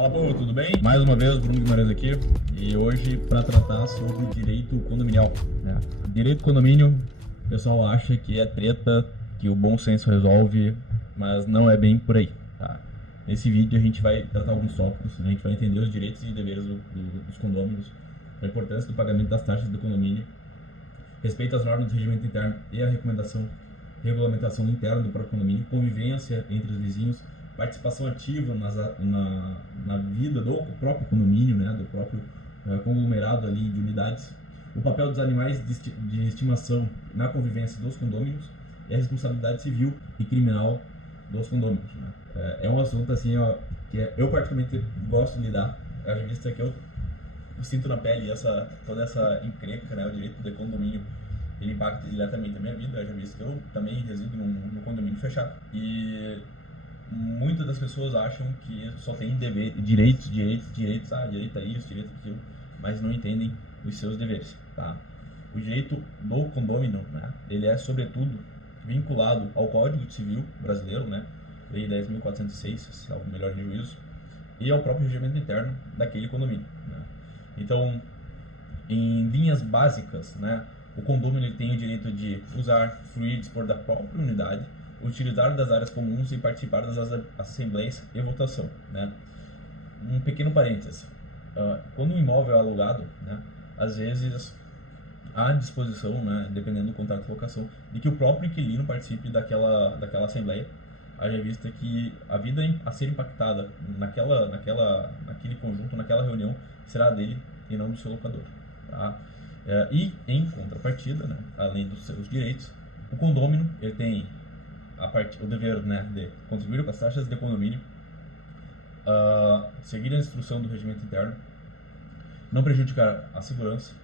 Fala, povo, tudo bem? Mais uma vez, Bruno Guimarães aqui, e hoje para tratar sobre o direito condominial. Direito condomínio, o pessoal acha que é treta, que o bom senso resolve, mas não é bem por aí. Tá? Nesse vídeo a gente vai tratar alguns tópicos, a gente vai entender os direitos e deveres dos condôminos, a importância do pagamento das taxas do condomínio, respeito às normas do regimento interno e a regulamentação interna do próprio condomínio, convivência entre os vizinhos, participação ativa na vida do próprio condomínio, né, do próprio conglomerado ali de unidades, o papel dos animais de estimação na convivência dos condôminos e a responsabilidade civil e criminal dos condôminos. Né. É um assunto assim, que eu particularmente gosto de lidar, haja vista que eu sinto na pele toda essa encrenca, né, o direito de condomínio. Ele impacta diretamente a minha vida, haja visto que eu também resido num condomínio fechado. E muitas das pessoas acham que só tem direitos, direito a isso, direito a aquilo, mas não entendem os seus deveres, tá? O direito do condômino, né, ele é sobretudo vinculado ao Código Civil brasileiro, né, Lei 10.406, salvo o melhor de juízo, e ao próprio regimento interno daquele condomínio, né? Então, em linhas básicas, né, o condômino ele tem o direito de usar, fruir e dispor da própria unidade, utilizar das áreas comuns e participar das assembleias e votação, né? Um pequeno parênteses, quando um imóvel é alugado, né, às vezes há disposição, né, dependendo do contrato de locação, de que o próprio inquilino participe daquela assembleia, haja vista que a vida a ser impactada naquele conjunto, naquela reunião, será dele e não do seu locador, tá? E em contrapartida, né, além dos seus direitos, o condômino ele tem o dever, né, de contribuir com as taxas de condomínio, seguir a instrução do regimento interno, não prejudicar a segurança,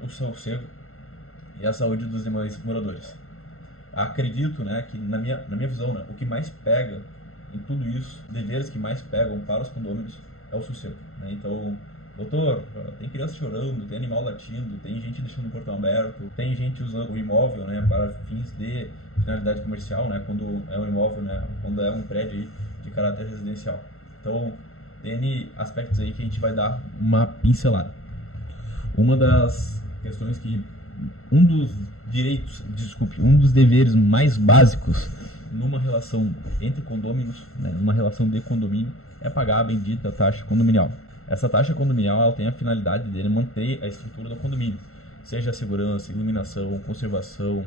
o sossego e a saúde dos demais moradores. Acredito, né, que na minha visão, né, o que mais pega em tudo isso, deveres que mais pegam para os condôminos é o sossego, né? Então, doutor, tem criança chorando, tem animal latindo, tem gente deixando o portão aberto, tem gente usando o imóvel, né, para fins de finalidade comercial, né, quando é um imóvel, né, quando é um prédio aí de caráter residencial. Então, tem aspectos aí que a gente vai dar uma pincelada. Uma das questões um dos deveres mais básicos numa relação entre condôminos, né, numa relação de condomínio, é pagar a bendita taxa condominial. Essa taxa condominial ela tem a finalidade de manter a estrutura do condomínio, seja a segurança, iluminação, conservação,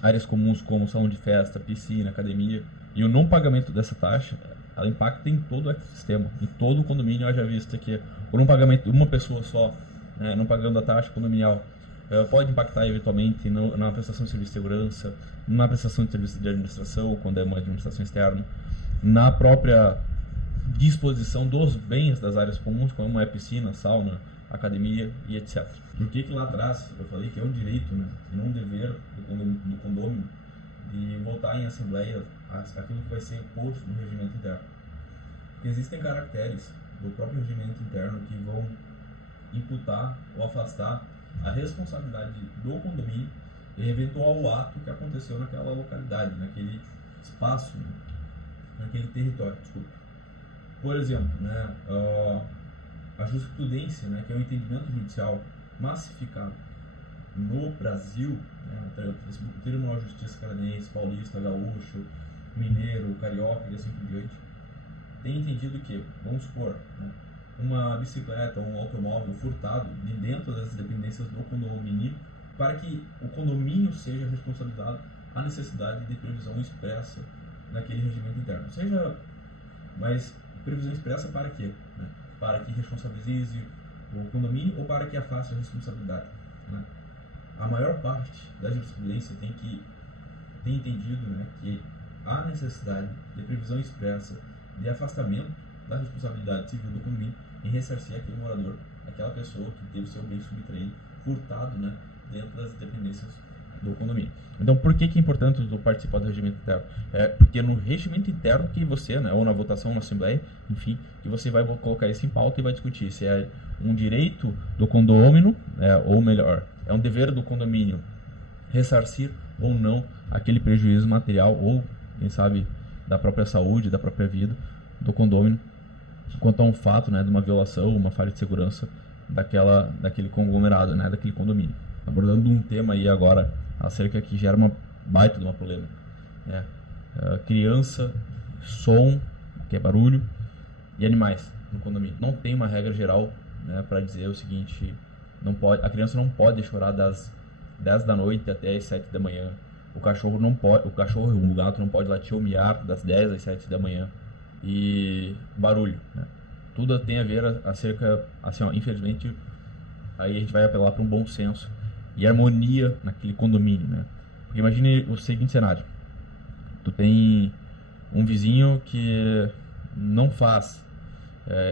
áreas comuns como salão de festa, piscina, academia. E o não pagamento dessa taxa, ela impacta em todo o ecossistema, em todo o condomínio. Haja vista que por um pagamento de uma pessoa só, né, não pagando a taxa condominial, pode impactar eventualmente na prestação de serviço de segurança, na prestação de serviço de administração, quando é uma administração externa, na própria disposição dos bens das áreas comuns, como é piscina, sauna, academia e etc. Por que lá atrás eu falei que é um direito, né, e não um dever do condômino de votar em assembleia aquilo que vai ser posto no regimento interno? Porque existem caracteres do próprio regimento interno que vão imputar ou afastar a responsabilidade do condomínio em eventual ato que aconteceu naquela localidade, naquele espaço, né, naquele território, desculpa. Por exemplo, né, a jurisprudência, né, que é o entendimento judicial massificado no Brasil, né, o Tribunal de Justiça canadense, paulista, gaúcho, mineiro, carioca e assim por diante, tem entendido que, vamos supor, né, uma bicicleta ou um automóvel furtado de dentro das dependências do condomínio, para que o condomínio seja responsabilizado, a necessidade de previsão expressa naquele regimento interno. Mas previsão expressa para quê? Né? Para que responsabilize o condomínio ou para que afaste a responsabilidade, né? A maior parte da jurisprudência tem entendido, né, que há necessidade de previsão expressa de afastamento da responsabilidade civil do condomínio em ressarcir aquele morador, aquela pessoa que teve seu bem subtraído, furtado, né, dentro das dependências do condomínio. Então, por que é importante participar do regimento interno? Porque no regimento interno que você, né, ou na votação, na assembleia, enfim, que você vai colocar isso em pauta e vai discutir se é um direito do condômino, ou melhor, é um dever do condomínio ressarcir ou não aquele prejuízo material ou, quem sabe, da própria saúde, da própria vida do condômino quanto a um fato, né, de uma violação, uma falha de segurança daquele conglomerado, né, daquele condomínio. Abordando um tema aí agora acerca que gera uma baita de uma polêmica, né? Criança, som, que é barulho, e animais no condomínio. Não tem uma regra geral, né, para dizer o seguinte: não pode, a criança não pode chorar das 10 da noite até as 7 da manhã. O cachorro não pode, o gato não pode latir ou miar das 10 às 7 da manhã. E barulho, né? Tudo tem a ver acerca, assim, ó, infelizmente, aí a gente vai apelar para um bom senso e harmonia naquele condomínio, né? Porque imagine o seguinte cenário: tu tem um vizinho que não faz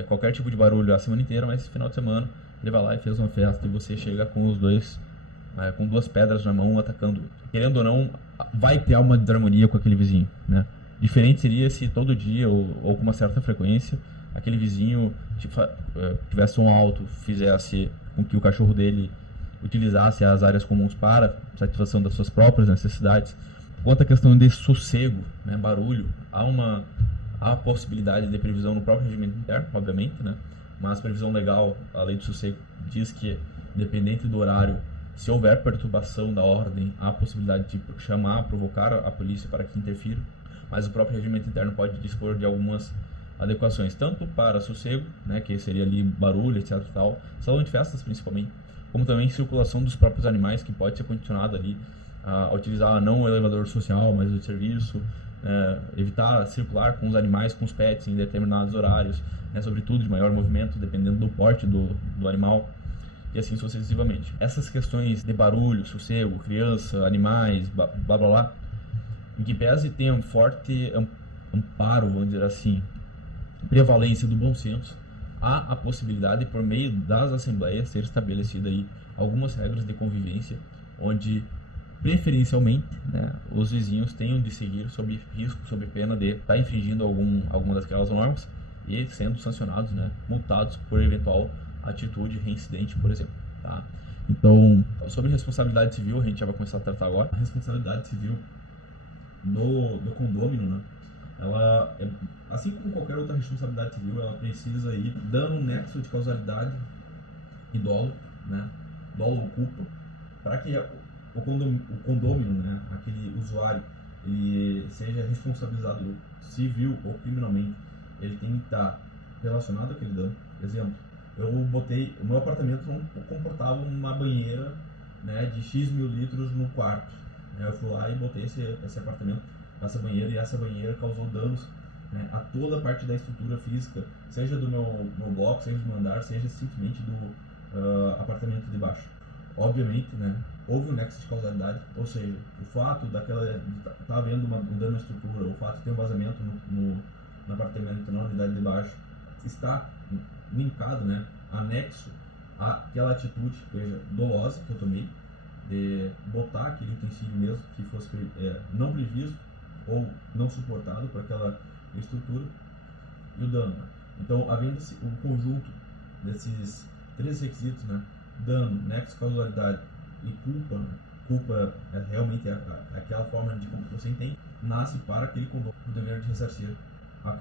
qualquer tipo de barulho a semana inteira, mas no final de semana ele vai lá e fez uma festa e você chega com os dois, com duas pedras na mão atacando. Querendo ou não, vai ter uma desarmonia com aquele vizinho, né? Diferente seria se todo dia ou com uma certa frequência aquele vizinho tivesse um alto, fizesse com que o cachorro dele utilizasse as áreas comuns para satisfação das suas próprias necessidades. Quanto à questão de sossego, né, barulho, há a possibilidade de previsão no próprio regimento interno, obviamente, né? Mas previsão legal, a lei do sossego diz que, independente do horário, se houver perturbação da ordem, há a possibilidade de provocar a polícia para que interfira, mas o próprio regimento interno pode dispor de algumas adequações, tanto para sossego, né, que seria ali barulho, etc, tal, salão de festas principalmente, como também circulação dos próprios animais, que pode ser condicionado ali a utilizar não o elevador social, mas o de serviço, evitar circular com os animais, com os pets em determinados horários, né, sobretudo de maior movimento, dependendo do porte do animal, e assim sucessivamente. Essas questões de barulho, sossego, criança, animais, blá blá blá, em que pese tenha um forte amparo, vamos dizer assim, prevalência do bom senso, há a possibilidade, por meio das assembleias, ser estabelecida aí algumas regras de convivência, onde preferencialmente, né, os vizinhos tenham de seguir sob risco, sob pena de estar infringindo alguma daquelas normas e sendo sancionados, né, multados por eventual atitude reincidente, por exemplo, tá? Então, sobre responsabilidade civil, a gente já vai começar a tratar agora. A responsabilidade civil do condômino, né, ela, assim como qualquer outra responsabilidade civil, ela precisa ir dando nexo de causalidade e dolo, né, dolo ou culpa, para que o condômino, né, aquele usuário, ele seja responsabilizado civil ou criminalmente. Ele tem que estar relacionado àquele dano. Exemplo, o meu apartamento não comportava uma banheira, né, de X mil litros no quarto. Eu fui lá e botei esse apartamento, essa banheira, e essa banheira causou danos, né, a toda a parte da estrutura física, seja do meu bloco, seja do meu andar, seja simplesmente do apartamento de baixo. Obviamente, né, houve um nexo de causalidade, ou seja, o fato tá havendo um dano à estrutura, o fato de ter um vazamento no apartamento, na unidade de baixo, está linkado, né, anexo àquela atitude, veja, dolosa que eu tomei, de botar aquele utensílio mesmo que fosse não previsto ou não suportado por aquela estrutura, e o dano. Então, havendo um conjunto desses três requisitos, né, dano, nexo, causalidade e culpa, né? Culpa realmente aquela forma de como você entende, nasce para aquele condomínio o dever de ressarcir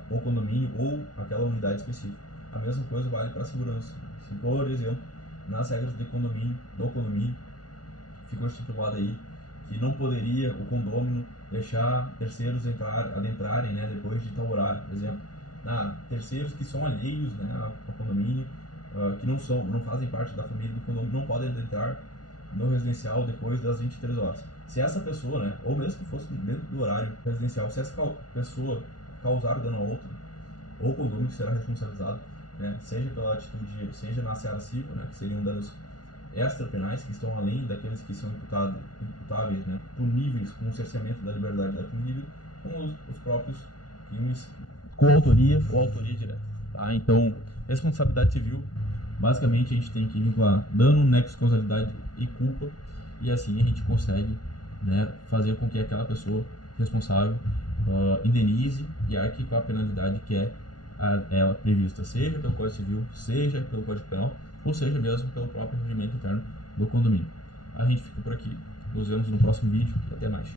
o condomínio ou aquela unidade específica. A mesma coisa vale para a segurança. Se, por exemplo, nas regras do condomínio, ficou estipulado aí que não poderia o condômino deixar terceiros adentrarem, né, depois de tal horário. Por exemplo, terceiros que são alheios, né, ao condomínio, que não fazem parte da família do condomínio, não podem adentrar no residencial depois das 23 horas. Se essa pessoa, né, ou mesmo que fosse dentro do horário residencial, se essa pessoa causar dano a outra, o condomínio será responsabilizado, né, seja pela atitude, seja na seara civil, né, que seriam danos extrapenais, que estão além daqueles que são imputáveis, né, puníveis com o cerceamento da liberdade daquele indivíduo, como os próprios crimes com autoria ou autoria direta. Tá? Então, responsabilidade civil, basicamente a gente tem que vincular dano, nexo, causalidade e culpa, e assim a gente consegue, né, fazer com que aquela pessoa responsável indenize e arque com a penalidade que é ela prevista, seja pelo Código Civil, seja pelo Código Penal, ou seja mesmo pelo próprio regimento interno do condomínio. A gente fica por aqui, nos vemos no próximo vídeo e até mais.